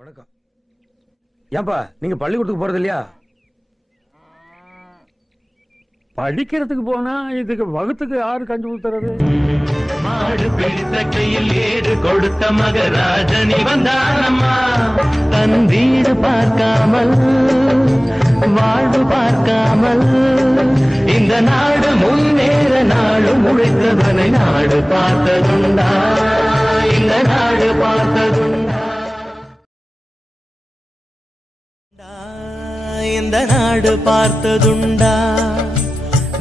வணக்கம். ஏன்பா நீங்க பள்ளிக்கூடத்துக்கு போறது இல்லையா? படிக்கிறதுக்கு போனா இதுக்கு வகுத்துக்கு யாரு கஞ்சி ஊத்துறது? மாடு பிடித்த கையில் ஏடு கொடுத்த மகராஜனி வந்தானம்மா. தன் வீடு பார்க்காமல் வாழ்வு பார்க்காமல் இந்த நாடு முன்னேற நாடும் உழைத்தவனை நாடு பார்த்ததுண்டா, இந்த நாடு பார்த்ததுண்டா, இந்த நாடு பார்த்ததுண்டா,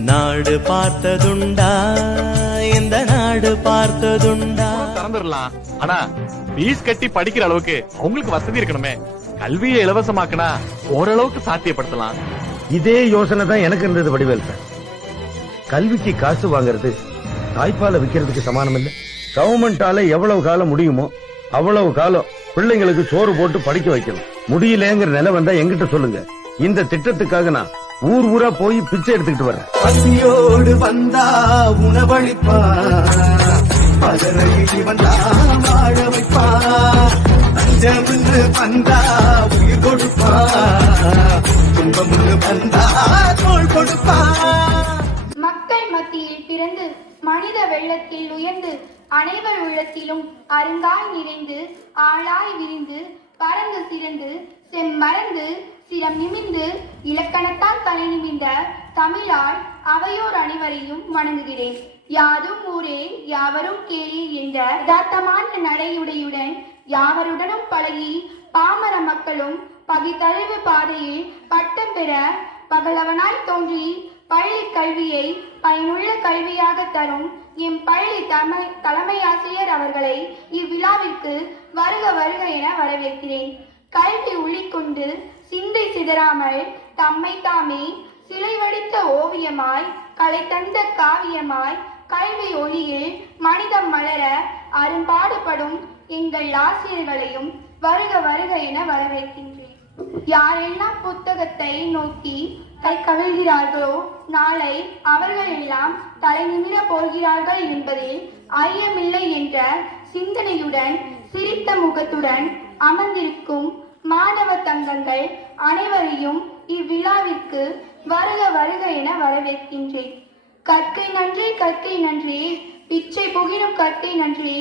நாடு பார்த்ததுண்டா, இந்த நாடு பார்த்ததுண்டா. திறந்துடலாம், ஆனா ஃபீஸ் கட்டி படிக்கிற அளவுக்கு அவங்களுக்கு வசதி இருக்கணுமே. கல்வியை இலவசமாக்குனா ஓரளவுக்கு சாத்தியப்படுத்தலாம். இதே யோசனை தான் எனக்கு இருந்தது வடிவேல் சார். கல்விக்கு காசு வாங்குறது தாய்ப்பாலை விக்கிறதுக்கு சமானம் இல்ல. கவர்மெண்டால எவ்வளவு காலம் முடியுமோ அவ்வளவு காலம் பிள்ளைங்களுக்கு சோறு போட்டு படிக்க வைக்கணும். முடியலங்கிற நிலை வந்தா எங்கிட்ட சொல்லுங்க. இந்த திட்டத்துக்காக நான் ஊர் ஊரா போய் பிச்சை எடுத்துக்கிட்டு வரேன். பசியோடு வந்தா உணவளிப்பா, பதறையில் வந்தா வாழ வைப்பா, பஞ்சமின்னு வந்தா உயிர் கொடுப்பா, துன்பமின்னு வந்தா தோள் கொடுப்பா. மக்கள் மத்தியில் பிறந்து மனித வெள்ளத்தில் உயர்ந்து அனைவர் உள்ளத்திலும் அருங்காய் நிறைந்து ஆளாய் விரிந்து பறந்து சிறந்து செம்மறந்து சிரம் நிமிந்து இலக்கணத்தால் தலை நிமிந்த தமிழால் அவையோர் அனைவரையும் வணங்குகிறேன். யாதும் ஊரே யாவரும் கேளீர் என்ற யதார்த்தமான நடையுடையுடன் யாவருடனும் பழகி பாமர மக்களும் பகித்தறிவு பாதையில் பட்டம் பெற பகலவனாய் தோன்றி பள்ளி கல்வியை பயனுள்ள கல்வியாக தரும் எம் பள்ளி தலைமை ஆசிரியர் அவர்களை இவ்விழாவிற்கு வருக வருக என வரவேற்கிறேன். கல்வி உள்ளிக்கொண்டு சிந்தை சிதறாமல் தம்மை தாமே சிலை வடித்த ஓவியமாய் கலை தந்த காவியமாய் கல்வி ஒளியில் மனிதம் மலர அரும்பாடுபடும் எங்கள் ஆசிரியர்களையும் வருக வருக என வரவேற்கின்றேன். யாரெல்லாம் புத்தகத்தை நோக்கி கை கவிழ்கிறார்களோ நாளை அவர்கள் எல்லாம் தலை நிமிர போகிறார்கள் என்பதில் ஐயமில்லை என்ற சிந்தனையுடன் சிரித்த முகத்துடன் அமர்ந்திருக்கும் மாணவ தங்கங்கள் அனைவரையும் இவ்விழாவிற்கு வருக வருக என வரவேற்கின்றேன். கற்கை நன்றி கற்கை நன்றி, பிச்சை புகினும் கற்கை நன்றி,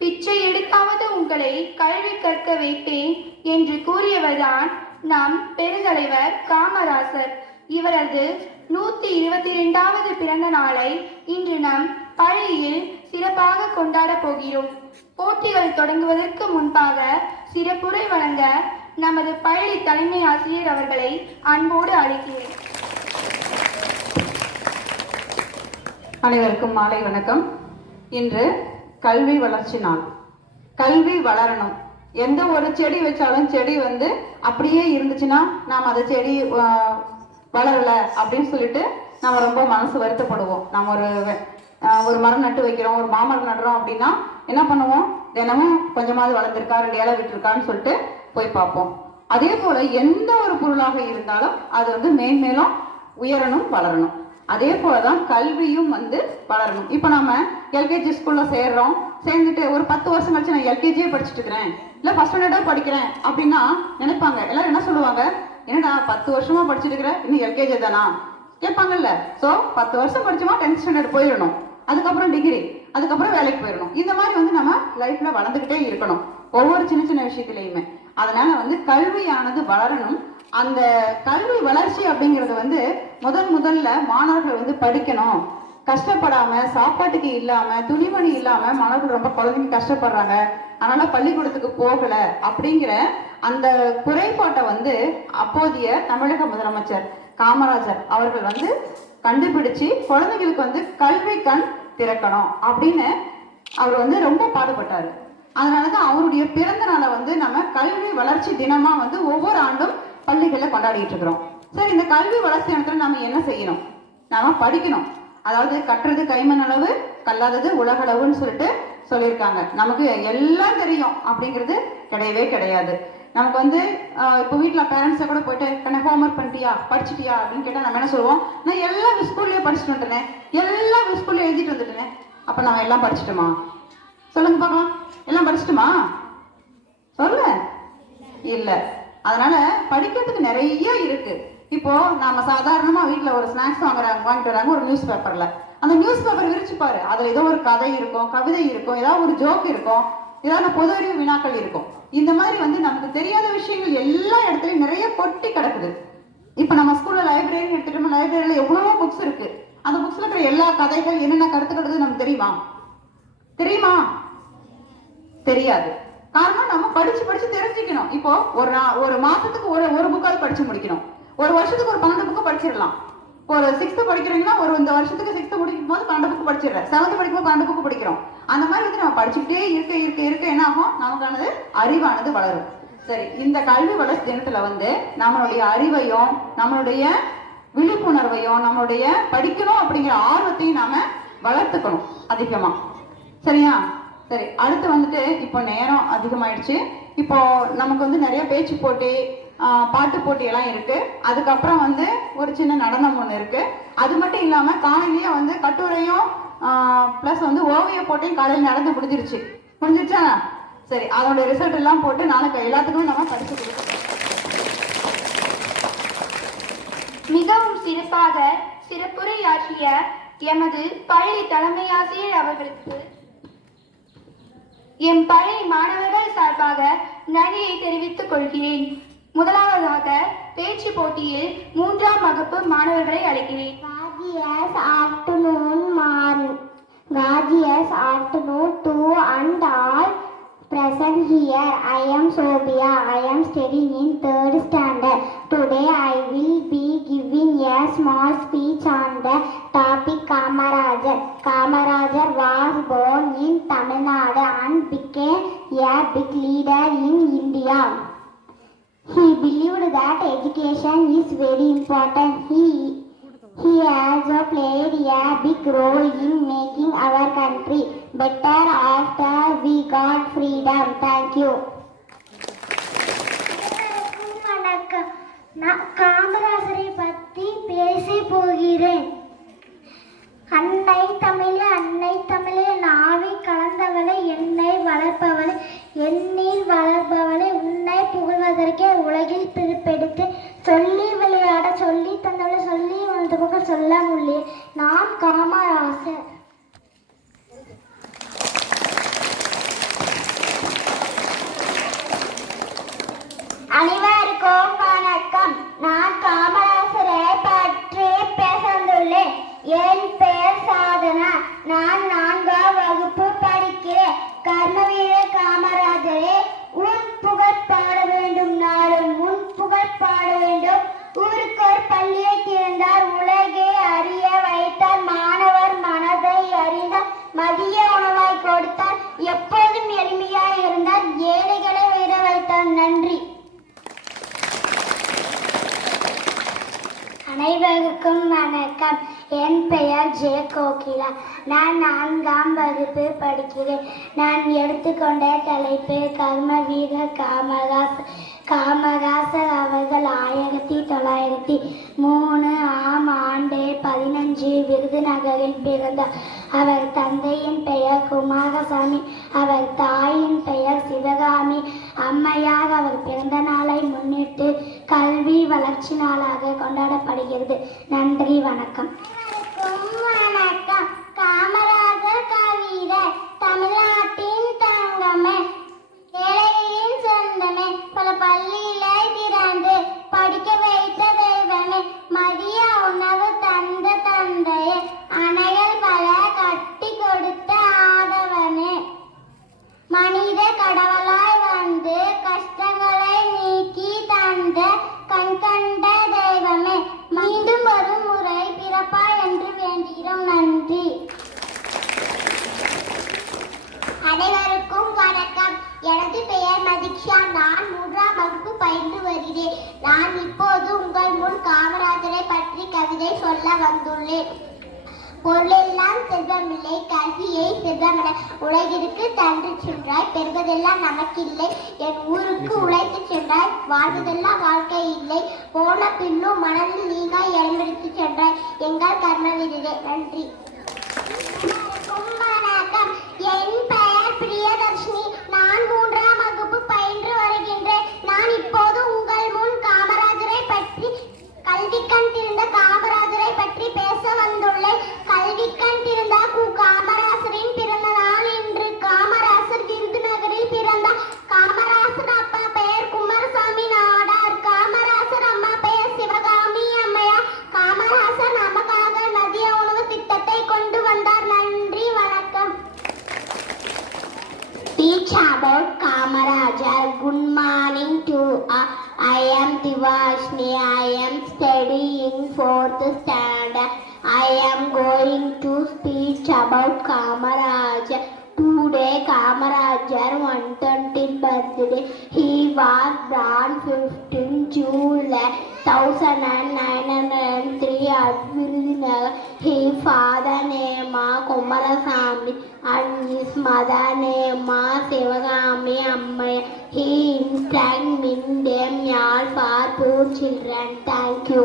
பிச்சை எடுத்தாவது உங்களை கல்வி கற்க வைப்பேன் என்று கூறியவர்தான் நம் பெருந்தலைவர் காமராசர். இவரது 122வது பிறந்த நாளை இன்று நம் பள்ளியில் சிறப்பாக கொண்டாட போகிறோம். போட்டிகள் தொடங்குவதற்கு முன்பாக சிறப்புரை வழங்க நமது பள்ளி தலைமை ஆசிரியர் அவர்களை அன்போடு அழைக்கிறேன். அனைவருக்கும் மாலை வணக்கம். இன்று கல்வி வளர்ச்சி நாள். கல்வி வளரணும். எந்த ஒரு செடி வச்சாலும் செடி அப்படியே இருந்துச்சுன்னா நாம் அதை செடி வளரல அப்படின்னு சொல்லிட்டு நம்ம ரொம்ப மனசு வருத்தப்படுவோம். நம்ம ஒரு மரம் நட்டு வைக்கிறோம், ஒரு மாமரம் நடுறோம் அப்படின்னா என்ன பண்ணுவோம்? தினமும் கொஞ்சமாவது வளர்ந்துருக்கா, 2 இலை விட்டுருக்கான்னு சொல்லிட்டு போய் பார்ப்போம். அதே போல எந்த ஒரு பொருளாக இருந்தாலும் அது மேன்மேலும் உயரணும், வளரணும். அதே போலதான் கல்வியும் வளரணும். இப்ப நாம எல்கேஜி ஸ்கூல்ல சேர்றோம், சேர்ந்துட்டு ஒரு 10 வருஷம் கழிச்சு நான் எல்கேஜியே படிச்சுட்டு இருக்கிறேன், இல்ல ஃபர்ஸ்ட் ஸ்டாண்டர்டா படிக்கிறேன் அப்படின்னா நினைப்பாங்க. எல்லாரும் என்ன சொல்லுவாங்க? என்னடா 10 வருஷமா படிச்சுட்டு இருக்கிற, இன்னும் எல்கேஜி தானா கேட்பாங்கல்ல. சோ 10 வருஷம் படிச்சோமா 10th ஸ்டாண்டர்ட் போயிடணும், அதுக்கப்புறம் டிகிரி, அதுக்கப்புறம் வேலைக்கு போயிடணும். இந்த மாதிரி நம்ம லைஃப்ல வளர்ந்துகிட்டே இருக்கணும், ஒவ்வொரு சின்ன சின்ன விஷயத்திலையுமே. அதனால கல்வியானது வளரணும். அந்த கல்வி வளர்ச்சி அப்படிங்கிறது முதல்ல மாணவர்கள் படிக்கணும். கஷ்டப்படாம, சாப்பாட்டுக்கு இல்லாம, துணிமணி இல்லாம மாணவர்கள் ரொம்ப குழந்தைங்க கஷ்டப்படுறாங்க, அதனால பள்ளிக்கூடத்துக்கு போகல அப்படிங்கிற அந்த குறைபாட்டை அப்போதைய தமிழக முதலமைச்சர் காமராஜர் அவர்கள் கண்டுபிடிச்சு குழந்தைங்களுக்கு கல்வி கண் திறக்கணும் அப்படின்னு அவர் ரொம்ப பாடுபட்டாரு. அதனாலதான் அவருடைய பிறந்த நாளை நம்ம கல்வி வளர்ச்சி தினமா ஒவ்வொரு ஆண்டும் பள்ளிகளை கொண்டாடிட்டு இருக்கிறோம். சரி, இந்த கல்வி வளர்ச்சி இடத்துல நாம என்ன செய்யணும்? நாம படிக்கணும். அதாவது கற்றது கைமண் அளவு, கல்லாதது உலகளவுன்னு சொல்லியிருக்காங்க. நமக்கு எல்லாம் தெரியும் அப்படிங்கிறது கிடையவே கிடையாது. நமக்கு இப்போ வீட்டுல பேரண்ட்ஸை கூட போயிட்டு ஹோம்ஒர்க் பண்ணிட்டியா, படிச்சுட்டியா அப்படின்னு கேட்டா நம்ம என்ன சொல்லுவோம்? நான் எல்லா ஸ்கூல்லயும் படிச்சுட்டு வந்துட்டேன், எல்லா ஸ்கூல்லயும் எழுதிட்டு வந்துட்டேன். அப்ப நம்ம எல்லாம் படிச்சுட்டோமா? சொல்லுங்க பார்க்கலாம். எல்லாம் படிச்சுட்டுமா? சொல்ல இல்ல. அதனால படிக்கிறதுக்கு நிறைய இருக்கு. இப்போ நாம சாதாரணமா வீட்டுல ஒரு ஸ்நாக்ஸ் வாங்கிட்டு வராங்க ஒரு நியூஸ் பேப்பர்ல. அந்த நியூஸ் பேப்பர் விரிச்சு பாரு, அதுல ஏதோ ஒரு கதை இருக்கும், கவிதை இருக்கும், ஏதாவது ஒரு ஜோக் இருக்கும், ஏதாவது பொது அறிவு வினாக்கள் இருக்கும். இந்த மாதிரி நமக்கு தெரியாத விஷயங்கள் எல்லா இடத்துலயும் நிறைய கொட்டி கிடக்குது. இப்ப நம்ம ஸ்கூல்ல லைப்ரரின்னு எடுத்துட்டோம், லைப்ரரியில எவ்வளவோ புக்ஸ் இருக்கு. அந்த புக்ஸ்ல இருக்கிற எல்லா கதைகள் என்னென்ன கருத்துக்கள் நமக்கு தெரியுமா? தெரியாது. காரணம் நம்ம படிச்சு தெரிஞ்சுக்கணும். இப்போ ஒரு மாசத்துக்கு ஒரு புக்காவது படிச்சு முடிக்கணும். ஒரு வருஷத்துக்கு ஒரு 12 புக்கு படிச்சிடலாம். ஒரு 6th படிக்கிறீங்கன்னா இந்த வருஷத்துக்கு 6th முடிக்கும் போது 12 புக்கு படிச்சிடறேன். 7th படிக்கும் போது 12 புக்கு படிக்கிறோம். அந்த மாதிரி நம்ம படிச்சுக்கிட்டே இருக்க என்ன ஆகும், நமக்கானது அறிவானது வளரும். சரி, இந்த கல்வி வளர்ச்சி தினத்துல நம்மளுடைய அறிவையும் நம்மளுடைய விழிப்புணர்வையும் நம்மளுடைய படிக்கணும் அப்படிங்கிற ஆர்வத்தையும் நாம வளர்த்துக்கணும் அதிகமா. சரியா? சரி, அடுத்து இப்போ நேரம் அதிகமாயிடுச்சு. இப்போ நமக்கு நிறைய பேச்சு போட்டி, பாட்டு போட்டி எல்லாம் இருக்கு. அதுக்கப்புறம் ஒரு சின்ன நடனம் ஒண்ணு இருக்கு. அது மட்டும் இல்லாம காலையிலேயே கட்டுரையும் பிளஸ் ஓவிய போட்டியும் காலையில் நடந்து முடிஞ்சிருச்சா? சரி, அதோட ரிசல்ட் எல்லாம் போட்டு நாளைக்கு எல்லாத்துக்கும் நம்ம படிச்சு கொடுக்கணும். மிகவும் சிறப்பாக சிறப்புரையாற்றிய எமது பள்ளி தலைமையாசிரியர் அவர்களுக்கு எம் பள்ளி மாணவர்கள் சார்பாக நன்றியை தெரிவித்துக் கொள்கிறேன். முதலாவதாக பேச்சு போட்டியில் 3ஆம் வகுப்பு மாணவர்களை அழைக்கிறேன். Gorgeous afternoon to and all present here. I am Sobia. I am studying in 3rd standard. Today I will be giving a small speech on the topic Kamarajar. Kamarajar was born in Tamil Nadu and became a big leader in India. He believed that education is very important. He also played a big role in making our country better after we got freedom. Thank you. வணக்கம். நான் காமராஜரை பற்றி பேச போகிறேன். அன்னை தமிழே நாவை கலந்தவளை, என்னை வளர்ப்பவளை, எண்ணில் வளர்ப்பவளை, உன்னை புகழ்வதற்கே உலகில் பிறப்பெடுத்து சொல்லி விளையாட சொல்லி தந்தவளை, சொல்லி வந்த புகழ் சொல்ல முடியே. நான் காமராசர். அனைவருக்கும் வணக்கம். நான் காமராசரை பற்றி பேச வந்துள்ளேன். என் பெயர் சாதனா. நான் 4ஆம் வகுப்பு படிக்கிறேன். கர்மவீர காமராஜரே, உன் புகழ் பாட வேண்டும், நாளும் உன் புகழ் பாட வேண்டும். ஊருக்கு ஒரு பள்ளியை திறந்தார், உலகை அறிய வைத்தார், மாணவர் மனதை அறிந்தார், மதிய உணவாய் கொடுத்தார், எப்போதும் எளிமையாய் இருந்தார், ஏழைகளை உயர வைத்தார். நன்றி. அனைவருக்கும் வணக்கம். என் பெயர் ஜே கோகிலா. நான் 4ஆம் வகுப்பு படிக்கிறேன். நான் எடுத்துக்கொண்ட தலைப்பு கர்மவீரர் காமராசர் அவர்கள் 1903 ஆம் ஆண்டு 15 விருதுநகரில் பிறந்தார். அவர் தந்தையின் பெயர் குமாரசாமி, அவர் தாயின் பெயர் சிவகாமி. அம்மையார் அவர் பிறந்த நாளை முன்னிட்டு கல்வி வளர்ச்சி நாளாக கொண்டாடப்படுகிறது. நன்றி, வணக்கம். வணக்கம். காமராஜர் கவிஞர், தமிழ்நாட்டின் தங்கமே, ஏழைகளின் சொந்தமே, பல பள்ளியிலே திறந்து படிக்க வைத்த தெய்வமே, மதிய உணவு தந்த தந்தையே, அணைகள் பல கட்டி கொடுத்த ஆதவனே, மனித கடவுளாய் வந்து கஷ்டங்களை நீக்கி தந்த கண்கண்ட தெய்வமே, மீண்டும் ஒரு முறை பிறப்பா என்று வேண்டுகிறோம். நன்றி. அனைவருக்கும் வணக்கம். எனது பெயர் மதிக்ஷா. நான் 3ஆம் வகுப்பு பயின்று வருகிறேன். நான் இப்போது உங்கள் முன் காமராஜரை பற்றி கவிதை சொல்ல வந்துள்ளேன். பொருளெல்லாம் செல்வமில்லை, கல்வியை செல்வமில்லை, உலகிற்கு தந்து சென்றாய், பெறுவதெல்லாம் நமக்கில்லை, என் ஊருக்கு உழைத்து சென்றாய், வாழ்வதெல்லாம் வாழ்க்கை இல்லை, போன பின்னும் மனதில் நீங்காய் இடமெடுத்து சென்றாய், எங்கள் கர்மவீரரே. நன்றி. வணக்கம். என் பெயர் பிரியதர்ஷினி. நான் 3ஆம் வகுப்பு பயின்று வருகின்றேன். நான் about Kamarajar. Good morning to I am Divashni. I am studying 4th standard. I am going to speak about Kamarajar. Today Kamarajar 120th birthday. He was born 15 July 1903 at Virudhunagar. His father name Kumarasamy and his mother name Sivagami Ammayya. He instructed Indian all for poor children. Thank you.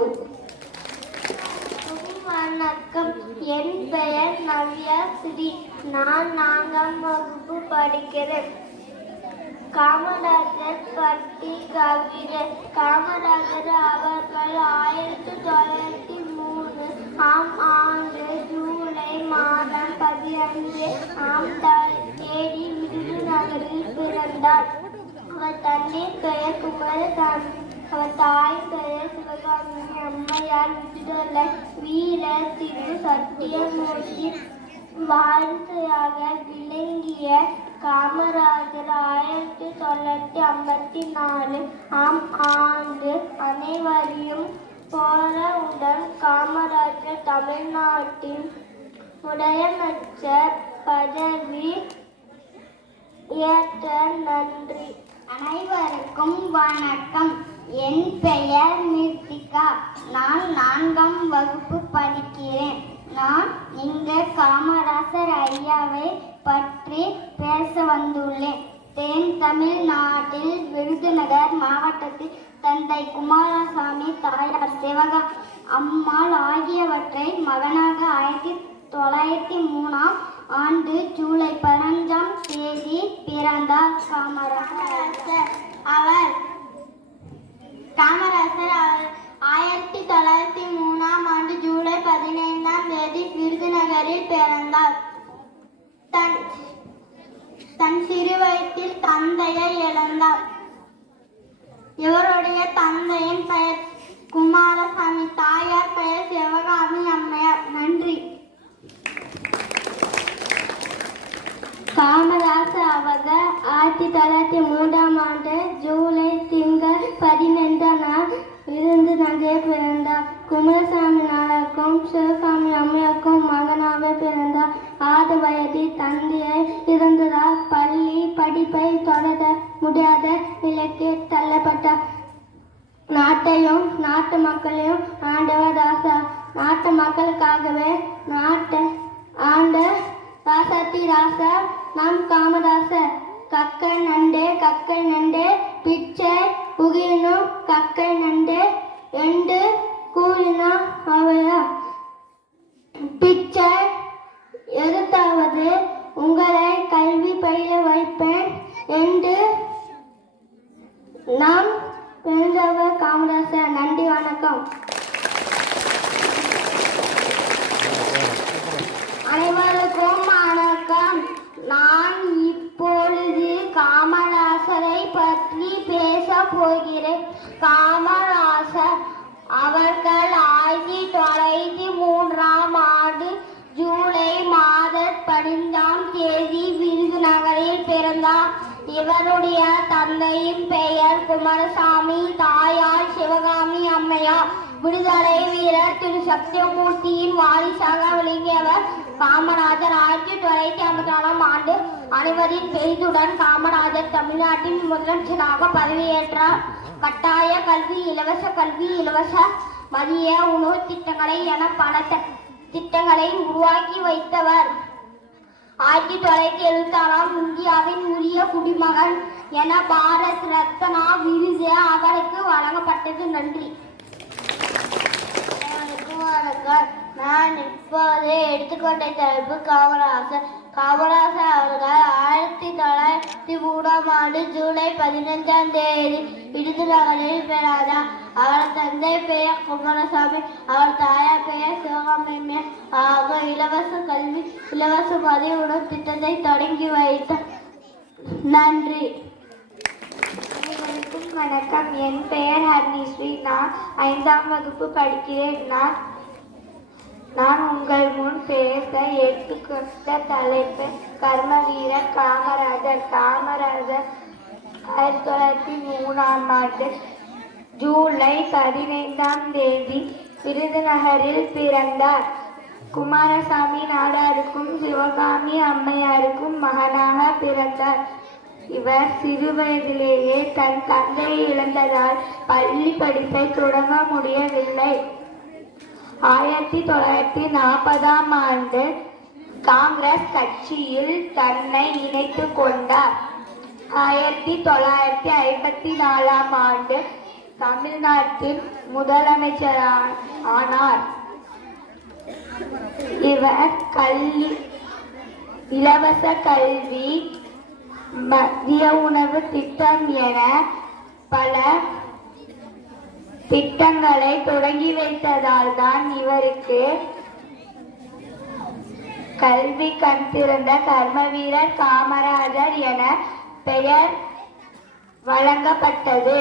வணக்கம், என் பெயர் நவ்யா ஸ்ரீ. நான் 4ஆம் வகுப்பு படிக்கிறேன். காமராஜர் பற்றி கவிதை. காமராஜர் அவர்கள் 1903 ஆம் ஆண்டு ஜூலை மாதம் 15 ஆம் தேதி விருதுநகரில் பிறந்தார். அவர் தந்தை பெயர் குமாரசாமி, அவர் தாய் பெயர் சிவகாமி அம்மையார். விடுதலை வீரர் திரு சத்தியமூர்த்தி வாரிசாக விளங்கிய காமராஜர் 1954 ஆம் ஆண்டு அனைவரையும் போலவுடன் காமராஜர் தமிழ்நாட்டின் முதலமைச்சர் பதவி ஏற்ற. நன்றி. அனைவருக்கும் வணக்கம். என் பெயர் நிர்த்திகா. நான் 4ஆம் வகுப்பு படிக்கிறேன். நான் இங்கு காமராசர் ஐயாவை பற்றி பேச வந்துள்ளேன். தென் தமிழ்நாட்டில் விருதுநகர் மாவட்டத்தில் தந்தை குமாரசாமி, தாயார் சிவகா அம்மாள் ஆகியவற்றை மகனாக 1903ஆம் ஆண்டு ஜூலை 15ஆம் தேதி பிறந்தார் காமராசர். அவர் 1903ஆம் ஆண்டு ஜூலை 15ஆம் தேதி விருதுநகரில் பிறந்தார். தன் சிறு வயதில் தந்தையை இழந்தார். இவருடைய தந்தையின் பெயர் குமாரசாமி, தாயார் பெயர் சிவகாமி அம்மையார். நன்றி. காமராசர் அவர்கள் 1903ஆம் ஆண்டு ஜூலை திங்கள் 15ஆம் நாள் விருதுநகரில் பிறந்தார். குமாரசாமி நாடாருக்கும் சிவகாமி அம்மையாருக்கும் மகனாக பிறந்தார். 6 வயதில் தந்தையை இறந்ததால் பள்ளி படிப்பை தொடர முடியாத நிலைக்கு தள்ளப்பட்டார். நாட்டையும் நாட்டு மக்களையும் ஆண்டவர் ராசா. நாட்டு மக்களுக்காகவே நாட்டை ஆண்ட ராசாத்தி ராசா நம் காமராசர். கக்கை நண்டே பிச்சை புகினும் கக்கை நண்டே என்று கூறினோம். அவையா பிச்சை எதிர்த்தாவது உங்களை கல்வி பயில வைப்பேன் என்று நாம் பிறந்தவர் காமராசர். நன்றி, வணக்கம். அனைவருக்கும் வணக்கம். நான் இப்பொழுது காமராசரை பற்றி பேச போகிறேன். காமராசர் அவர்கள் 1903ஆம் ஆண்டு ஜூலை மாதம் 15ஆம் தேதி விருதுநகரில் பிறந்தார். இவருடைய தந்தையின் பெயர் குமாரசாமி, தாயார் சிவகாமி அம்மையார். விடுதலை வீரர் திரு சத்தியமூர்த்தியின் வாரிசாக விளங்கியவர் காமராஜர். 1954ஆம் ஆண்டு அனைவரின் பெரிதுடன் காமராஜர் தமிழ்நாட்டின் முதலமைச்சராக பதவியேற்றார். கட்டாய கல்வி, இலவச கல்வி, இலவச மதிய உணவு திட்டங்களை என பல திட்டங்களை உருவாக்கி வைத்தவர். 1976ஆம் இந்தியாவின் உரிய குடிமகன் என பாரத் ரத்னா விருது அவருக்கு வழங்கப்பட்டது. நன்றி. நான் இப்போது எடுத்துக்கொண்ட தலைப்பு காமராசர். காமராசர் அவர்கள் 1903ஆம் ஆண்டு ஜூலை 15ஆம் தேதி விருதுநகரில் பிறந்தார். அவர் தந்தை பெயர் குமாரசாமி, அவர் தாயார் பெயர் சிவகாமி ஆக இலவச கல்வி, இலவச மதிய உணவு திட்டத்தை தொடங்கி வைத்தார். நன்றி. வணக்கம். என் பெயர் ஹர்னிஸ்ரீ. நான் 5ஆம் வகுப்பு படிக்கிறேன். நான் உங்கள் முன் பேச எடுத்துக்கொண்ட தலைப்பு கர்ம வீரர் காமராஜர். காமராஜர் 1903ஆம் ஆண்டு ஜூலை 15ஆம் தேதி விருதுநகரில் பிறந்தார். குமாரசாமி நாடாருக்கும் சிவகாமி அம்மையாருக்கும் மகனாக பிறந்தார். இவர் சிறு வயதிலேயே தன் தந்தையை இழந்ததால் பள்ளி படிப்பை தொடங்க முடியவில்லை. 1940ஆம் ஆண்டு காங்கிரஸ் கட்சியில் தன்னை இணைத்துக் கொண்டார். 1954ஆம் ஆண்டு தமிழ்நாட்டின் முதலமைச்சரானார். இவர் இலவச கல்வி, மதிய உணவு திட்டம் என பல திட்டங்களை தொடங்கி வைத்ததால் தான் இவருக்கு கல்வி கண் திறந்த கர்ம வீரர் காமராஜர் என பெயர் வழங்கப்பட்டது.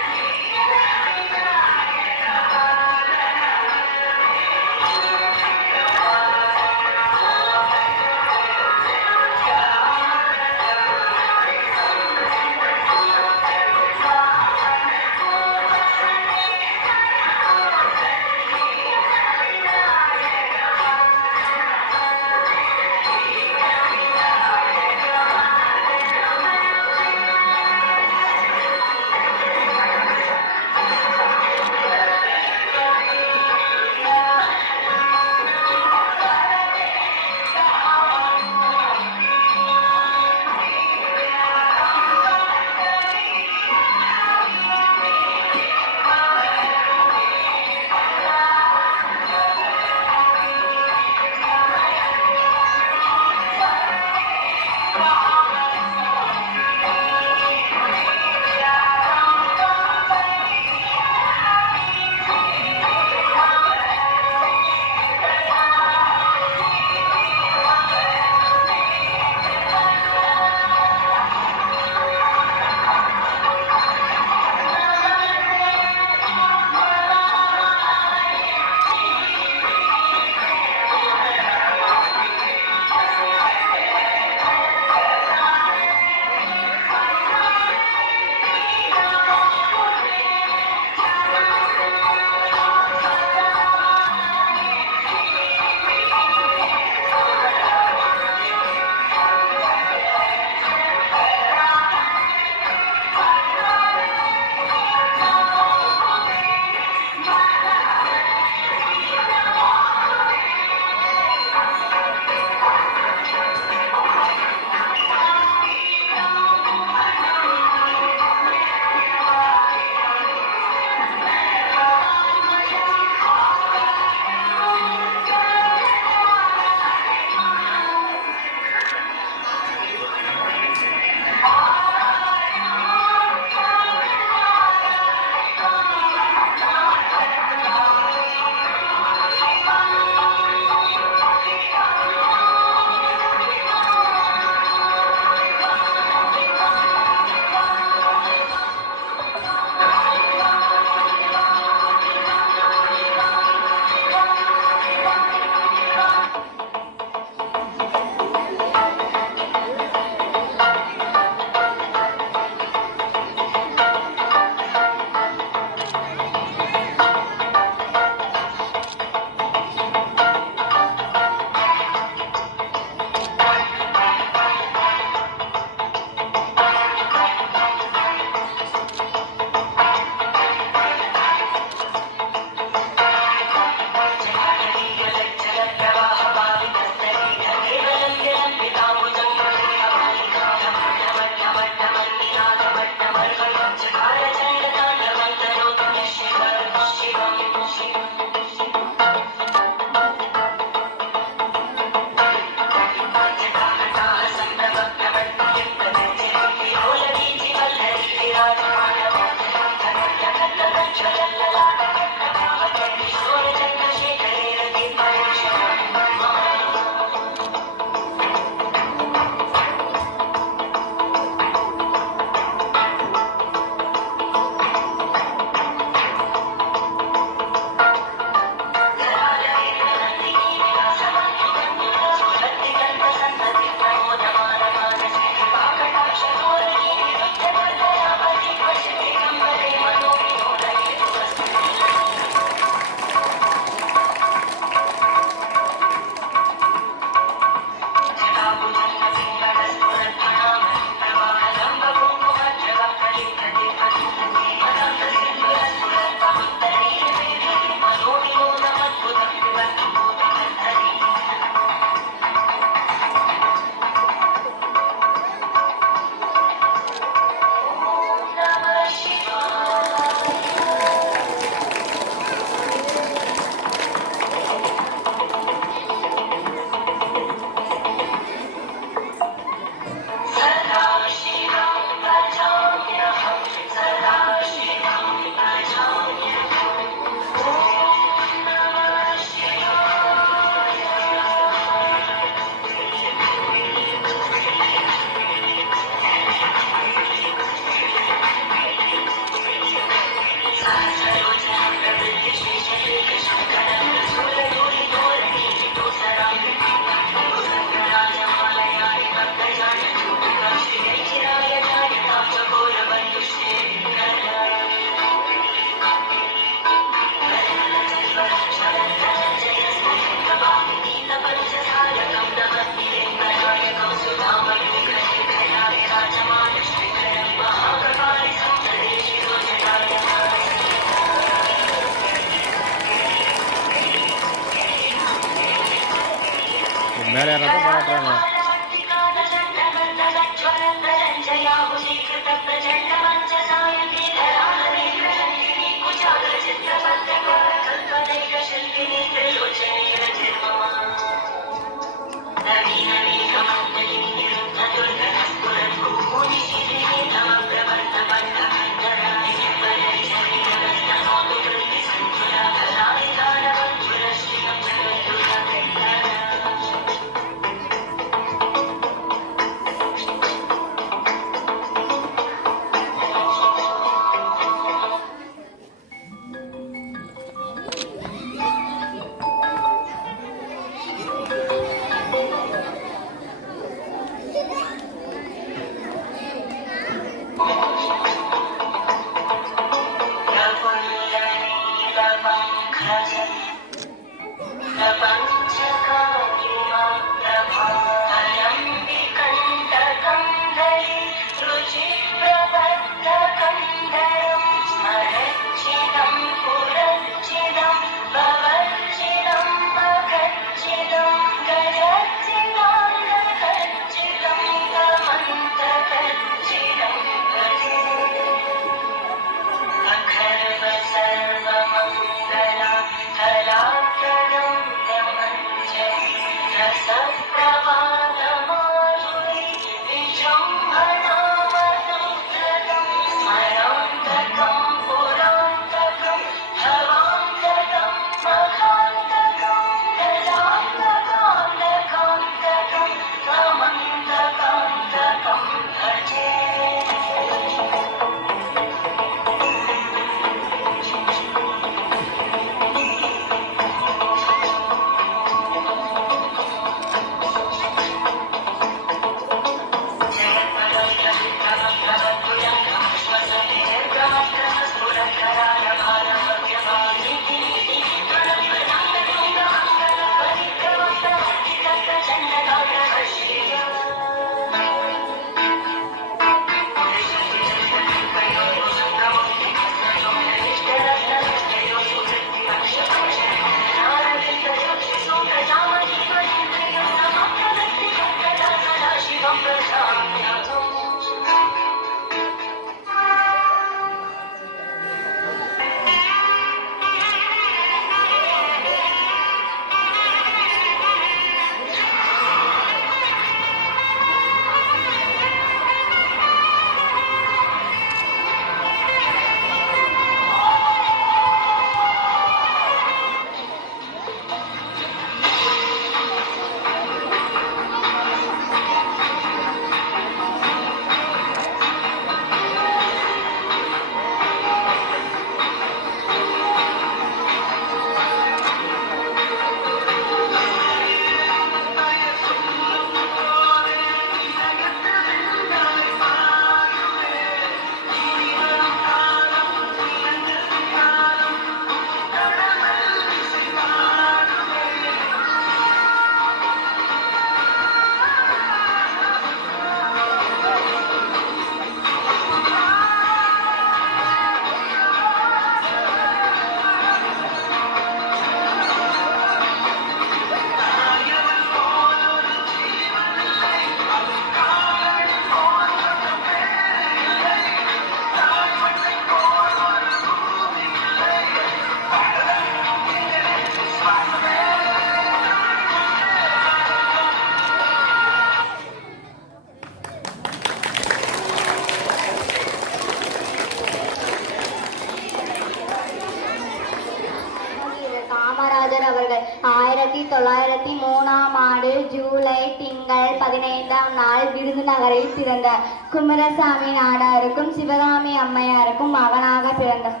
காமராஜர் அவர்கள் 1903ஆம் ஆண்டு ஜூலை திங்கள் 15ஆம் நாள் விருதுநகரில் பிறந்தார். குமாரசாமி நாடாருக்கும் சிவகாமி அம்மையாருக்கும் மகனாக பிறந்தார்.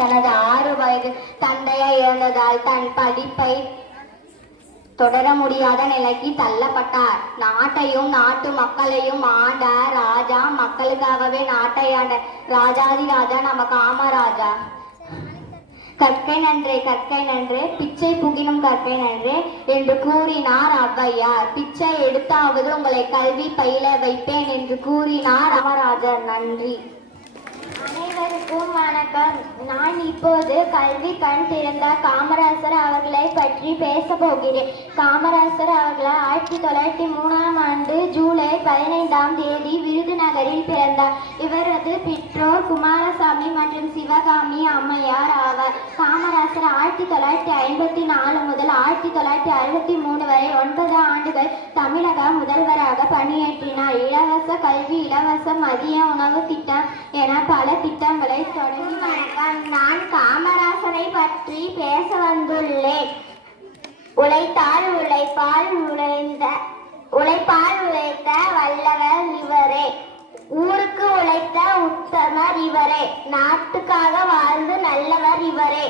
தனது 6 வயது தந்தையை இழந்ததால் தன் படிப்பை தொடர முடியாத நிலைக்கு தள்ளப்பட்டார். நாட்டையும் நாட்டு மக்களையும் ஆண்ட ராஜா, மக்களுக்காகவே நாட்டை ஆண்ட ராஜாதி ராஜா நம்ம காமராஜா. கற்கை நன்றே பிச்சை புகினும் கற்கை நன்றே என்று கூறினார் ஔவையார். பிச்சை எடுத்தாவது உங்களை கல்வி பயில வைப்பேன் என்று கூறினார் காமராஜர். நன்றி. அனைவருக்கும் வணக்கம். நான் இப்போது கல்வி கண் திறந்த காமராசர் அவர்களை பற்றி பேச போகிறேன். காமராசர் அவர்கள் 1903ஆம் ஆண்டு ஜூலை 15ஆம் தேதி விருதுநகரில் பிறந்தார். இவரது பெற்றோர் குமாரசாமி மற்றும் சிவகாமி அம்மையார் ஆவார். காமராசர் 1954 முதல் 1963 வரை 9 ஆண்டுகள் தமிழக முதல்வராக பணியாற்றினார். இலவச கல்வி, இலவச மதிய உணவு திட்டம் என பல திட்டங்களை தொடங்கி. வணக்கம். நான் காமராசரை பற்றி பேச வந்துள்ளேன். உழைத்தால் உழைத்த வல்லவர் இவரே. ஊருக்கு உழைத்த உத்தமர் இவரே. நாட்டுக்காக வாழ்ந்து நல்லவர் இவரே.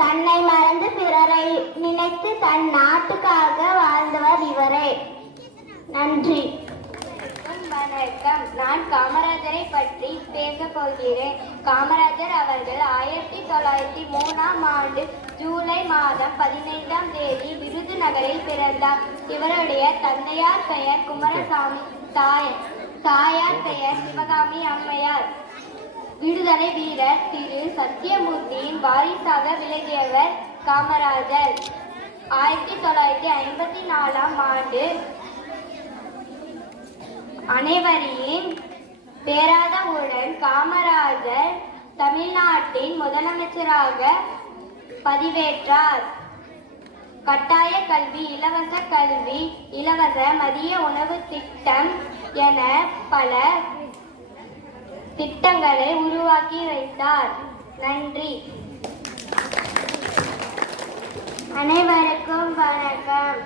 தன்னை மறந்து பிறரை நினைத்து தன் நாட்டுக்காக வாழ்ந்தவர் இவரே. நன்றி. வணக்கம். நான் காமராஜரை பற்றி பேச போகிறேன். காமராஜர் அவர்கள் 1903ஆம் ஆண்டு ஜூலை மாதம் 15ஆம் தேதி விருதுநகரில் பிறந்தார். இவருடைய தந்தையார் பெயர் குமாரசாமி, தாயார் பெயர் சிவகாமி அம்மையார். விடுதலை வீரர் திரு சத்தியமூர்த்தியின் வாரிசாக விளங்கியவர் காமராஜர். 1954ஆம் ஆண்டு அனைவரையும் பேராதவுடன் காமராஜர் தமிழ்நாட்டின் முதலமைச்சராக பதவியேற்றார். கட்டாய கல்வி, இலவச மதிய உணவு திட்டம் என பல திட்டங்களை உருவாக்கி வைத்தார். நன்றி. அனைவருக்கும் வணக்கம்.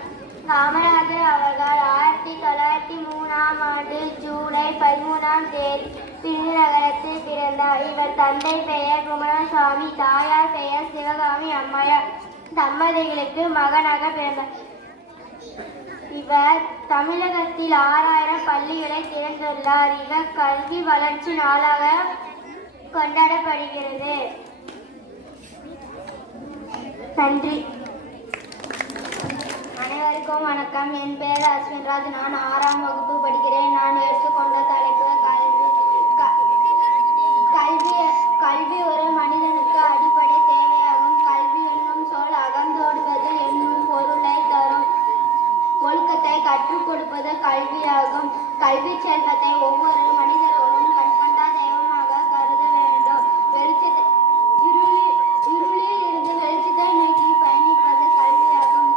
காமராஜர் அவர்கள் 1903ஆம் ஆண்டு ஜூலை 13ஆம் தேதி விருதுநகரத்தில் பிறந்தார். இவர் தந்தை பெயர் குமாரசாமி, தாயார் பெயர் சிவகாமி அம்மையார். தம்பதிகளுக்கு மகனாக பிறந்தார். இவர் தமிழகத்தில் 6000 பள்ளிகளை திறந்துள்ளார். இவர் கல்வி வளர்ச்சி நாளாக கொண்டாடப்படுகிறது. நன்றி. அனைவருக்கும் வணக்கம். என் பெயர் அஸ்வின்ராஜ். நான் 6ஆம் வகுப்பு படிக்கிறேன். நான் எடுத்துக்கொண்ட தலைப்பு கல்வி ஒரு மனிதனுக்கு அடிப்படை தேவையாகும். கல்வி என்னும் சொல் அகந்தோடுவது என்னும் பொருளை தரும். ஒழுக்கத்தை கற்றுக் கொடுப்பது கல்வியாகும். கல்வி செல்வத்தை ஒவ்வொரு மனிதர்களும் கண்கண்டா தெய்வமாக கருத வேண்டும். இருளில் இருந்து வெளிச்சத்தை நோக்கி பயணிப்பது கல்வியாகும்.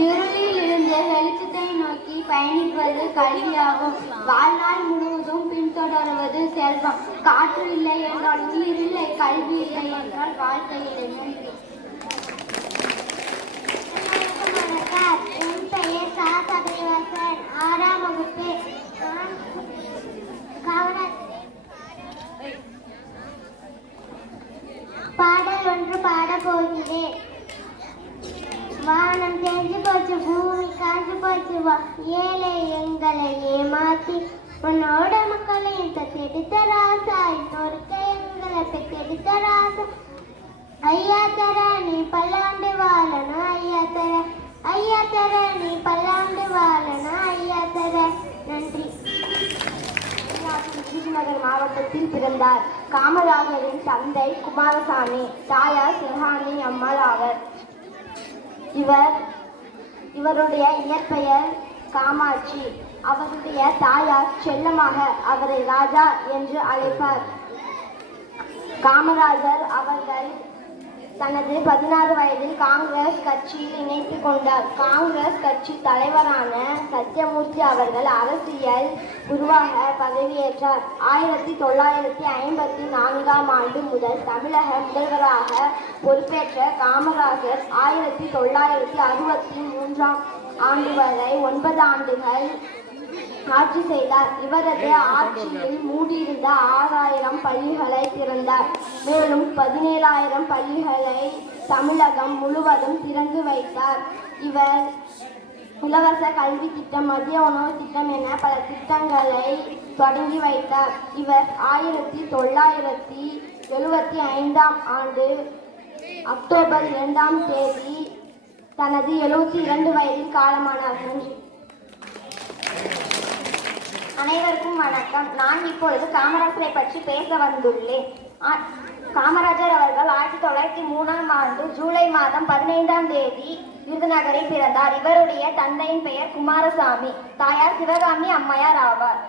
இருளில் இருந்து வெளிச்சத்தை நோக்கி பயணிப்பது கல்வியாகும். வாழ்நாள் முழுவதும் பின்தொடர்வது செல்வம். காற்று இல்லை என்றால் உயிர் இல்லை, கல்வி இல்லை என்றால் வாழ்க்கை இல்லை. நன்றி. என் பெயர் சா சபரிவாசன், 6ஆம் வகுப்பு. பாடல் ஒன்று பாடப் போகிறேன். வானம் தெரிஞ்சு போச்சு, பூமி காஞ்சு போச்சு, ஏழை எங்களை ஏமாத்தி உன்னோட மக்களையும் பெற்றெடுத்த ராசா, இன்னொருக்க எங்களை பெற்றெடுத்த ராசா. ஐயா தர நீ பல்லாண்டு வாழணும், ஐயா தர நீ பல்லாண்டு வாழணும், ஐயா தர. நன்றி. விருதுநகர் மாவட்டத்தில் பிறந்தார். காமராஜரின் தந்தை குமாரசாமி, தாயார் சிவகாமி அம்மாள் ஆவர். இவருடைய இயற்பெயர் காமாட்சி. அவருடைய தாயார் செல்லமாக அவரை ராஜா என்று அழைப்பார். காமராஜர் அவர்கள் தனது 16 வயதில் காங்கிரஸ் கட்சியில் இணைத்துக் கொண்டார். காங்கிரஸ் கட்சி தலைவரான சத்யமூர்த்தி அவர்கள் அரசியல் குருவாக பதவியேற்றார். 1954ஆம் ஆண்டு முதல் தமிழக முதல்வராக பொறுப்பேற்ற காமராஜர் 1963ஆம் ஆண்டு வரை 9 ஆண்டுகள் ஆட்சி செய்தார். இவரது ஆட்சியில் மூடியிருந்த 6000 பள்ளிகளை திறந்தார். மேலும் 17,000 பள்ளிகளை தமிழகம் முழுவதும் திறந்து வைத்தார். இவர் இலவச கல்வி திட்டம், மதிய உணவு திட்டம் என பல திட்டங்களை தொடங்கி வைத்தார். இவர் 1975ஆம் ஆண்டு அக்டோபர் 2ஆம் தேதி தனது 72 வயதில் காலமானார். அனைவருக்கும் வணக்கம். நான் இப்பொழுது காமராஜரை பற்றி பேச வந்துள்ளேன். காமராஜர் அவர்கள் 1903ஆம் ஆண்டு ஜூலை மாதம் 15ஆம் தேதி விருதுநகரில் பிறந்தார். இவருடைய தந்தையின் பெயர் குமாரசாமி, தாயார் சிவகாமி அம்மையார் ஆவார்.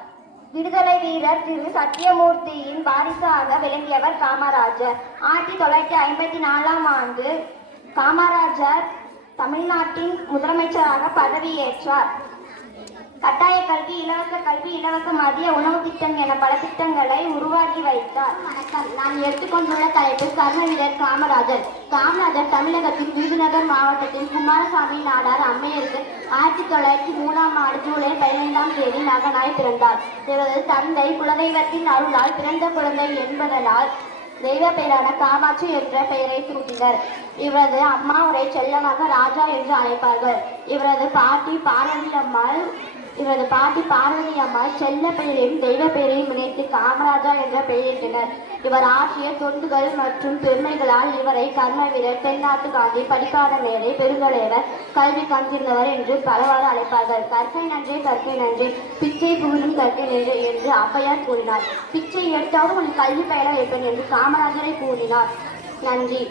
விடுதலை வீரர் திரு சத்யமூர்த்தியின் வாரிசாக விளங்கியவர் காமராஜர். 1954ஆம் ஆண்டு காமராஜர் தமிழ்நாட்டின் முதலமைச்சராக பதவியேற்றார். கட்டாய கல்வி, இலவச கல்வி, இலவச மதிய உணவு திட்டம் என பல திட்டங்களை உருவாக்கி வைத்தார். வணக்கம். நான் எடுத்துக்கொண்டுள்ள தலைப்பு கர்ம வீரர் காமராஜர். காமராஜர் தமிழகத்தின் விருதுநகர் மாவட்டத்தில் குமாரசாமி நாடார் அம்மையருக்கு 1903ஆம் ஆண்டு ஜூலை 15ஆம் தேதி மகனாய் பிறந்தார். இவரது தந்தை குலதெய்வத்தின் அருளால் பிறந்த குழந்தை என்பதனால் தெய்வ பெயரான காமாட்சி என்ற பெயரை சூட்டினர். இவரது அம்மா உரை செல்லமாக ராஜா என்று அழைப்பார்கள். இவரது பாட்டி பார்வதி அம்மாள் செல்ல பெயரையும் தெய்வ பெயரையும் இணைத்து காமராஜா என்ற பெயரிட்டனர். இவர் ஆற்றிய தொண்டுகள் மற்றும் பெருமைகளால் இவரை கர்ம வீரர், தென்னாட்டு காந்தி, படிக்காத மேதை, பெருந்தலைவர், கல்வி கண்டிருந்தவர் என்று பலவாறு அழைப்பார்கள். கற்கை நன்றே கற்கை நன்றே, பிச்சை புகழும் கற்கை நன்றே என்று ஔவையார் கூறினார். பிச்சை எடுத்தாலும் உன் கல்வி பெயர வைப்பேன் என்று காமராஜரை கூறினார். நன்றி.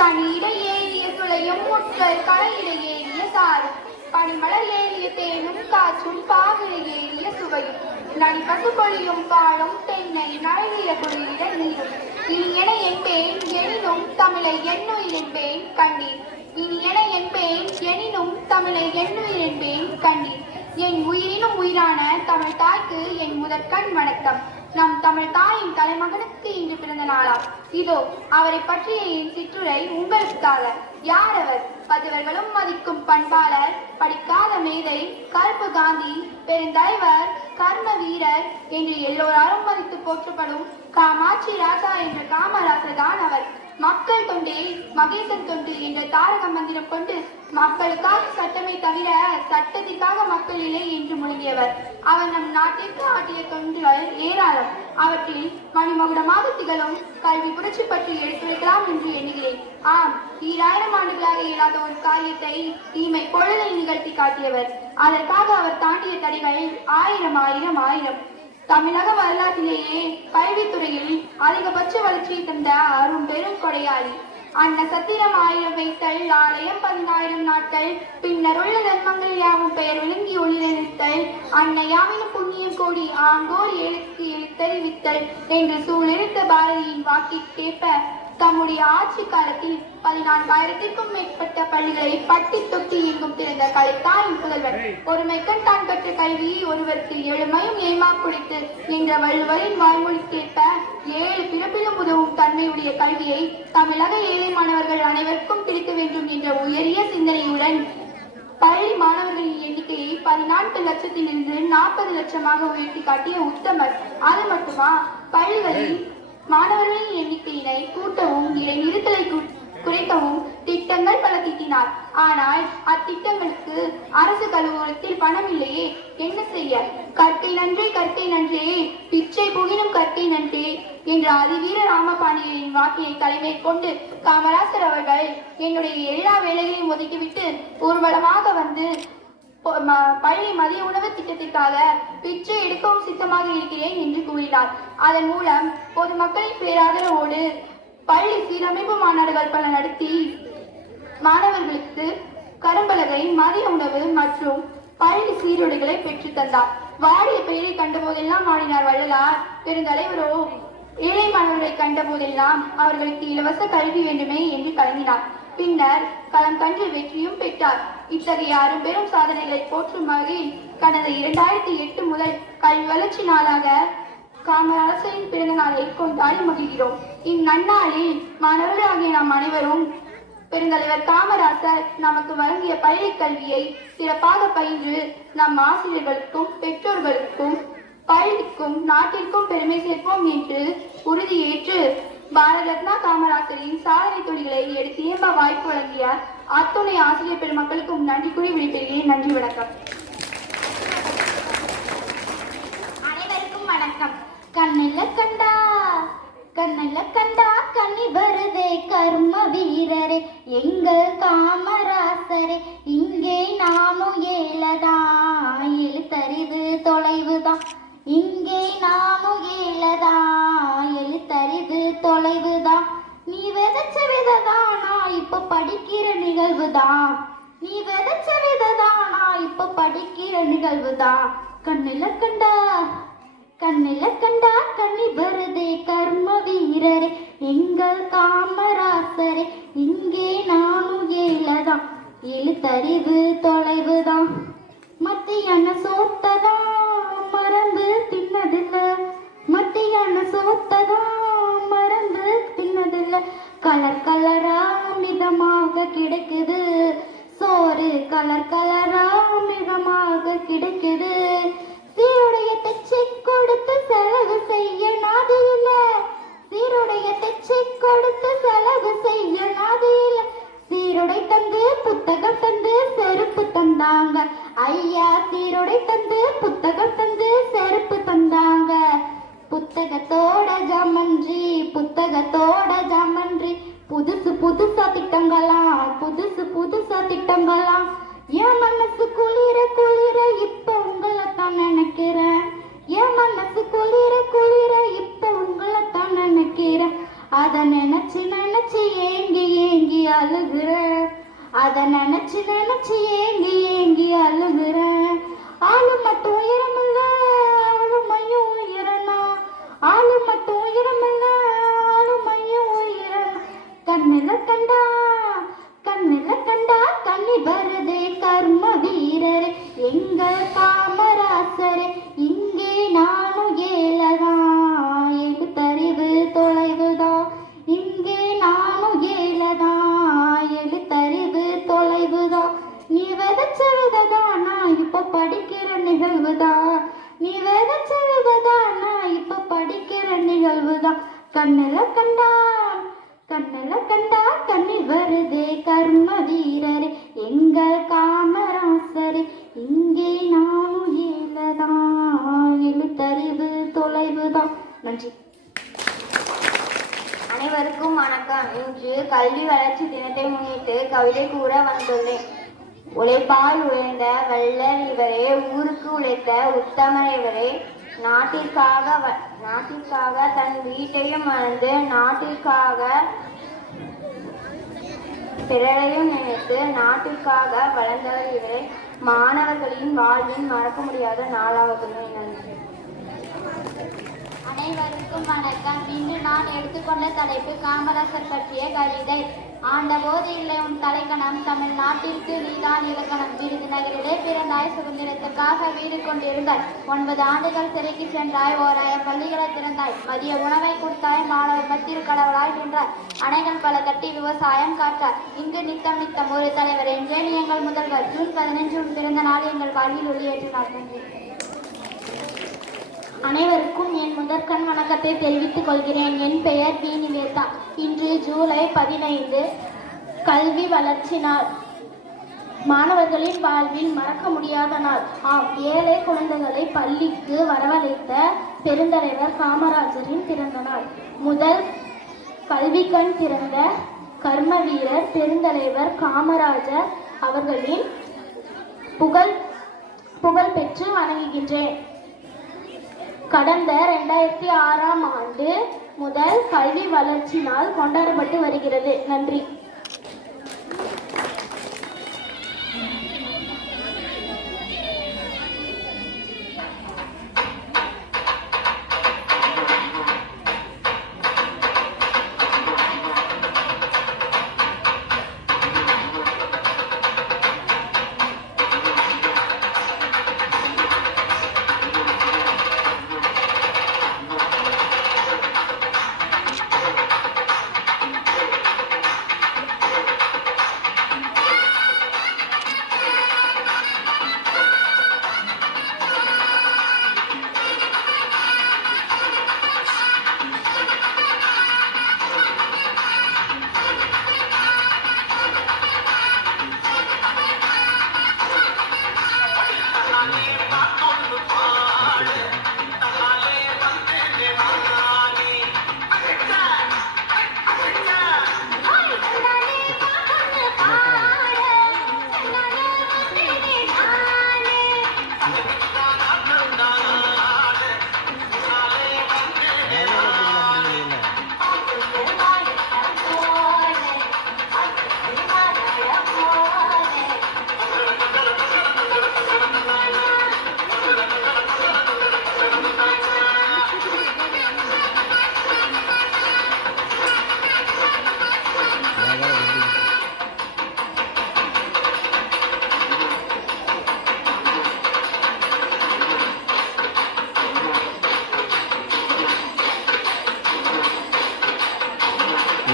கனியிட ஏறிய துளையும் முட்கள், கலையிட ஏறிய சாரும், பனிமலர் ஏறிய தேனும் காற்றும், பாகிட ஏறிய சுவையும், நடிப்பசு பொழியும் பாலும், தென்னை நழகிய குளிரிட நீரும், இனி என என்பேன் எனினும் தமிழை எண்ணுயிரென்பேன் கண்டீர். இனி என என்பேன் எனினும் தமிழை எண்ணுயிரென்பேன் கண்டீர். என் உயிரினும் உயிரான தமிழ் தாய்க்கு என் முதற்கண் வணக்கம். நம் தமிழ் தாயின் தலைமகனுக்கு இன்று பிறந்த நாளாம். இதோ அவரை பற்றிய என் சிற்றுரை உங்களுக்காக. யார் அவர்? பதுவர்களும் மதிக்கும் பண்பாளர், படிக்காத மேதை, கருப்பு காந்தி, பெருந்தலைவர், கர்ம வீரர் என்று எல்லோராலும் மதித்து போற்றப்படும் காமாட்சி ராஜா என்ற காமராஜர் தான் அவர். மக்கள் தொண்டே மகேசன் தொண்டு என்ற தாரக மந்திரம் கொண்டு மக்களுக்காக சட்டமே தவிர சட்டத்திற்காக மக்கள் இல்லை என்று முழங்கியவர். அவர் நம் நாட்டிற்கு ஆற்றிய தொண்டுகள் ஏராளம். அவற்றில் மணிமகுடமாக திகழும் கல்வி புரட்சி பற்றி எடுத்துரைக்கலாம் என்று எண்ணுகிறேன். ஆம், 2000 ஆண்டுகளாக இயலாத ஒரு காரியத்தை தீமை பொழுதை நிகழ்த்தி காட்டியவர். அதற்காக அவர் தாண்டிய தடைகள் ஆயிரம். தமிழக வரலாற்றிலேயே கல்வித்துறையில் அதிகபட்ச வளர்ச்சியை தந்த அரும் பெரும் கொடையாளி. அன்ன சத்திரம் 1000 வைத்தல், ஆலயம் 10,000 நாட்கள், பின்னர் உள்ள தர்மங்கள் யாவும் பெயர் விளங்கி ஒளிரளித்தல், அன்ன யாவினும் புண்ணியம் கோடி ஆங்கோர் எழுத்து எழுத்தறிவித்தல் என்று சூழெழுத்த பாரதியின் வாக்கிற்கேற்ப தம்முடைய ஆட்சி காலத்தில் 14,000க்கும் மேற்பட்ட பள்ளிகளை பட்டி தொட்டி எங்கும் திறந்த கலைத்தாயின் புதல்வர். ஒருமைக்கண் தான் கற்ற கல்வி ஒருவருக்கு எழுமையும் ஏமா குடித்து என்ற வள்ளுவரின் வாய்மொழிக்கேற்ப 7 பிறப்பிலும் உதவும் தன்மையுடைய கல்வியை தமிழக ஏழை மாணவர்கள் அனைவருக்கும் கிடைக்க வேண்டும் என்ற உயரிய சிந்தனையுடன் பள்ளி மாணவர்களின் எண்ணிக்கையை 14 லட்சத்திலிருந்து 40 லட்சமாக உயர்த்தி காட்டிய உத்தமர். அது மட்டுமா, பள்ளிகளில் மாணவர்களின் எண்ணிக்கையினை கூட்டவும் இடைநிறுத்தலை குறைக்கவும் திட்டங்கள் பல தீட்டினார். ஆனால் அத்திட்டங்களுக்கு அரசு கல்லூரத்தில் பணம் இல்லையே, என்ன செய்ய? கற்கை நன்றே பிச்சை புகினும் கற்கை நன்றே என்ற அதிவீர ராமபாண்டியரின் வாக்கினை தலைமை கொண்டு காமராஜர் அவர்கள் என்னுடைய எல்லா வேலைகளையும் ஒதுக்கிவிட்டு ஊர்வலமாக வந்து பள்ளி மதிய உணவு திட்டத்திற்காக பிச்சை எடுக்கவும் சித்தமாக இருக்கிறேன் என்று கூறினார். அதன் மூலம் பொதுமக்களின் பேராதரவோடு பள்ளி சீரமைப்பு மாநாடுகள் பல நடத்தி மாணவர்களுக்கு கரும்பலகை, மதிய உணவு மற்றும் பள்ளி சீருடைகளை பெற்று தந்தார். வாடிய பெயரை கண்டபோதெல்லாம் ஆடினார் வள்ளலார். பெருந்தலைவரோ ஏழை மாணவர்களை கண்ட போதெல்லாம் அவர்களுக்கு இலவச கல்வி வேண்டுமே என்று கலங்கினார். பின்னர் களம் கண்டு வெற்றியும் பெற்றார். இத்தகைய அரும்பெரும் சாதனைகளை போற்றும் வகையில் கடந்த 2008 முதல் கல்வி வளர்ச்சி நாளாக காமராசரின் பிறந்த நாளை கொண்டாடி மகிழ்கிறோம். இந்நன்னாளில் மாணவர்களாகிய நாம் அனைவரும் பெருந்தலைவர் காமராசர் நமக்கு வழங்கிய பள்ளி கல்வியை சிறப்பாக பயின்று நம் ஆசிரியர்களுக்கும் பெற்றோர்களுக்கும் பள்ளிக்கும் நாட்டிற்கும் பெருமை சேர்ப்போம் என்று உறுதியேற்று பாரத ரத்னா காமராசரின் சாதனை தொழில்களை எடுத்து ஏம்ப வாய்ப்பு வழங்கிய அத்துணை ஆசிரியர் பெருமக்களுக்கும் நன்றி கூறி விடைபெறுகிறேன். நன்றி, வணக்கம். அனைவருக்கும் வணக்கம். கண்ணில கண்டா கண்ணில கண்டா கண்ணி வருதே கர்ம வீரரே எங்கள் காமராசரே, இங்கே நானும் ஏழதான் எழுத்தறிவு தொலைவுதான், இங்கே நானும் ஏழதான் எழுத்தறிவு தொலைவுதான், நீ விதைச்ச விததானா இப்ப படிக்கிற நிகழ்வுதான், நீ விதைச்ச விததானா இப்ப படிக்கிற நிகழ்வுதான். கண்ணில கண்டா கண்ணில கண்டா கண்ணி வருதே கர்ம வீரரே எங்கள் காமராசரே, இங்கே நானும் ஏழதான் எழுத்தறிவு தொலைவுதான், மத்தியான சோத்ததான் மறந்து தின்னதில்ல, மத்தியான சோத்ததான் மறந்து தின்னதில்ல, கலர் கலரா மிதமாக கிடைக்குது சோறு, கலர் கலரா மிதமாக கிடைக்குது, சீருடைய தச்சை கொடுத்து செலவு செய்ய நாது இல்ல, சீருடைய தச்சை கொடுத்து செலவு செய்ய நாது இல்ல, சீருடை தந்து புத்தகம் தந்து செருப்பு தந்தாங்க ஐயா, சீருடை தந்து புத்தகம் தந்து செருப்பு தந்தாங்க, புத்தகத்தோட ஜமன்றி புத்தகத்தோட ஜமன்றி, புதுசு புதுசா திட்டங்களாம் புதுசு புதுசா திட்டங்களாம், என் மனசு குளிர குளிர இப்ப உங்களை தான் நினைக்கிறேன், என் மனசு குளிர குளிர இப்ப உங்களை தான் நினைக்கிறேன், அத நினைச்சு நினைச்சு ஏங்கி ஏங்கி அழுகுறேன், அத நினைச்சு நினைச்சு ஏங்கி ஏங்கி அழுகுறேன், ஆளு மட்டும் உயரமில்ல ஆளுமையும் உயரனா, ஆளு மட்டும் உயரமில்ல ஆளுமையும் உயரனா, கண்ணில கண்டா கண்ணில கண்டா கண்ணி வருதே கர்ம வீரரே எங்கள் காமராசரே, இங்கே நானும் ஏழதான் எழுத்தறிவு தொலைவுதான், இங்கே நானும் ஏழதான் எழுத்தறிவு தொலைவுதான், நீ விதைச்ச விததானா இப்ப படிக்கிற நிகழ்வுதான், நீ விதைச்ச விததானா இப்ப படிக்கிற நிகழ்வுதான், கண்ணில கண்டா கண்ணில கண்டா கண்ணி வருதே கர்ம வீரரே எங்கள் காமராசரே, இங்கே நானும் ஏழதான் எழுத்தறிவு தொலைவுதான். நன்றி. அனைவருக்கும் வணக்கம். இன்று கல்வி வளர்ச்சி தினத்தை முன்னிட்டு கவிதை கூற வந்துள்ளேன். உழைப்பால் உழைந்த வள்ளல் இவரே, ஊருக்கு உழைத்த உத்தமர் இவரே, நாட்டிற்காக தன் வீட்டையும் மறந்து நாட்டிற்காக பிறரையும் நினைத்து நாட்டிற்காக வளர்ந்தவர் இவரே, மாணவர்களின் வாழ்வின் மறக்க முடியாத நாளாகுமே. நன்றி. அனைவருக்கும் வணக்கம். இன்று நான் எடுத்துக்கொண்ட தலைப்பு காமராசர் பற்றிய கவிதை. ஆண்டபோது இல்லை உன் தலைக்கணம், தமிழ்நாட்டிற்கு நீதான் இலக்கணம், விருதுநகரிலே பிறந்தாய், சுதந்திரத்துக்காக வீடு கொண்டிருந்தாய், 9 ஆண்டுகள் சிறைக்கு சென்றாய், 1000 பள்ளிகளை திறந்தாய், மதிய உணவை கொடுத்தாய், மாணவர் மத்தியில் கடவுளாய் நின்றாய், அணைகள் பல கட்டி விவசாயம் காற்றாய், இங்கு நித்தம் நித்தம் ஒரு தலைவர் என்றே நீ எங்கள் முதல்வர், ஜூன் 15 உன் பிறந்த நாள் எங்கள் வாழ்வில் ஒளியேற்றினார். நன்றி. அனைவருக்கும் என் முதற்கண் வணக்கத்தை தெரிவித்துக் கொள்கிறேன். என் பெயர் வி. நிவேதா. இன்று ஜூலை 15 கல்வி வளர்ச்சி நாள். மாணவர்களின் வாழ்வில் மறக்க முடியாத நாள். ஆம், ஏழை குழந்தைகளை பள்ளிக்கு வரவழைத்த பெருந்தலைவர் காமராஜரின் பிறந்த நாள். முதல் கல்விக்கண் திறந்த கர்ம வீரர் பெருந்தலைவர் காமராஜர் அவர்களின் புகழ் பெற்று வணங்குகின்றேன். கடந்த 2006ஆம் ஆண்டு முதல் கல்வி வளர்ச்சி நாள் கொண்டாடப்பட்டு வருகிறது. நன்றி.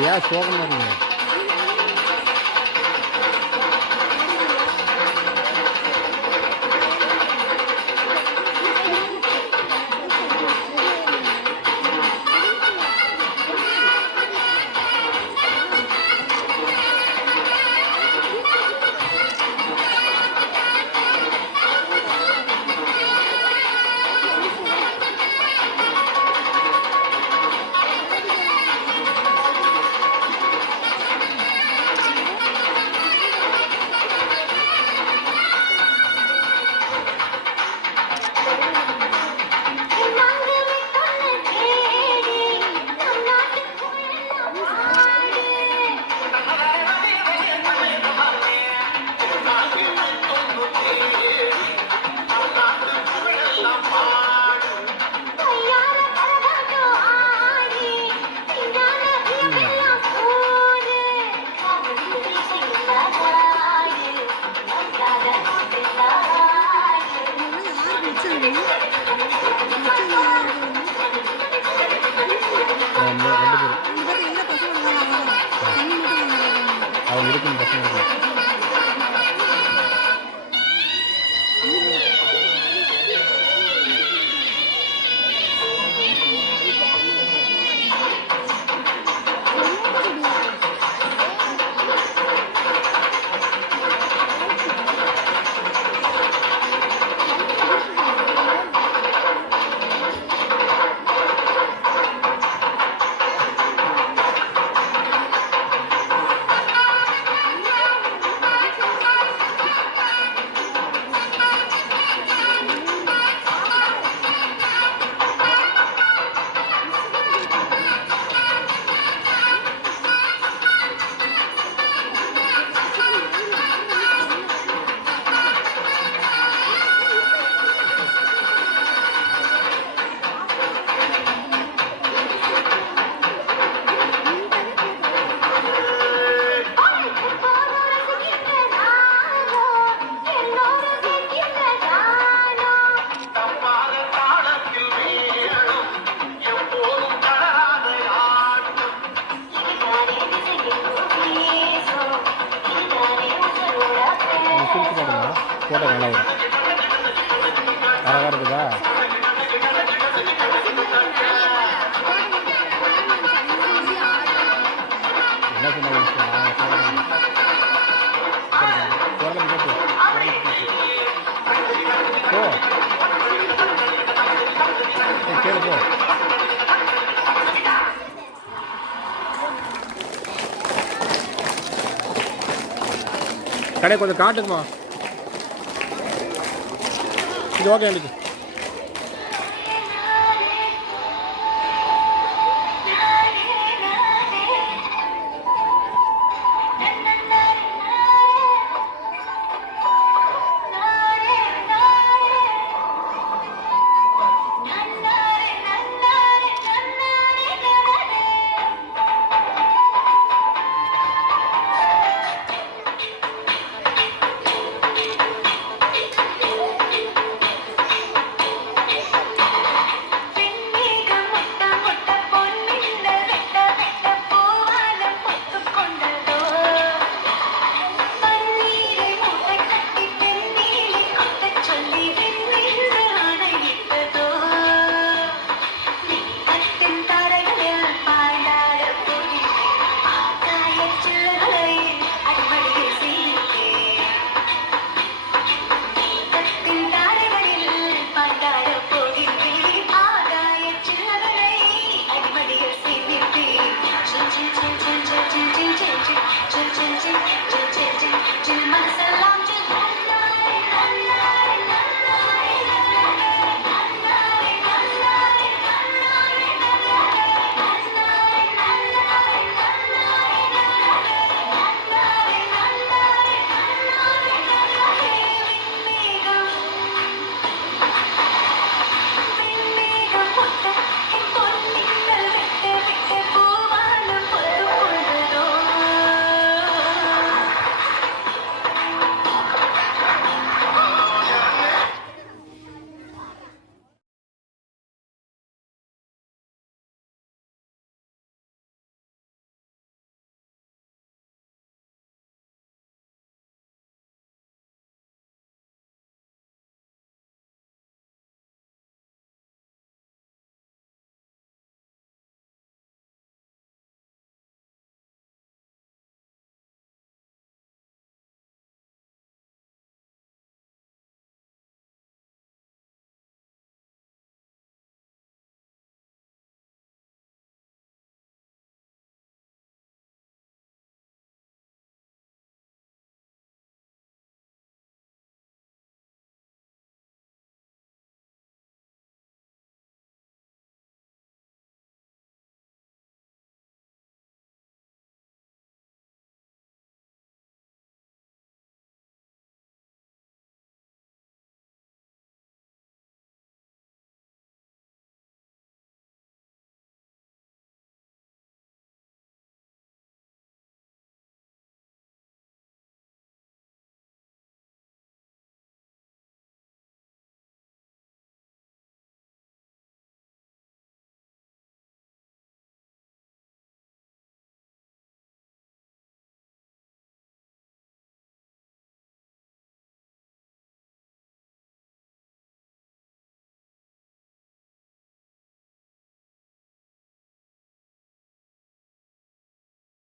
ஏன் சோகமா இருக்கீங்க? அவங்க இருக்கும் பசங்க போட்டோ நல்லா வரும். அழகாக இருக்குதா? என்ன சொன்ன கேளு போ. கடை கொஞ்சம் காட்டுக்குமா. இது ஓகே எனக்கு.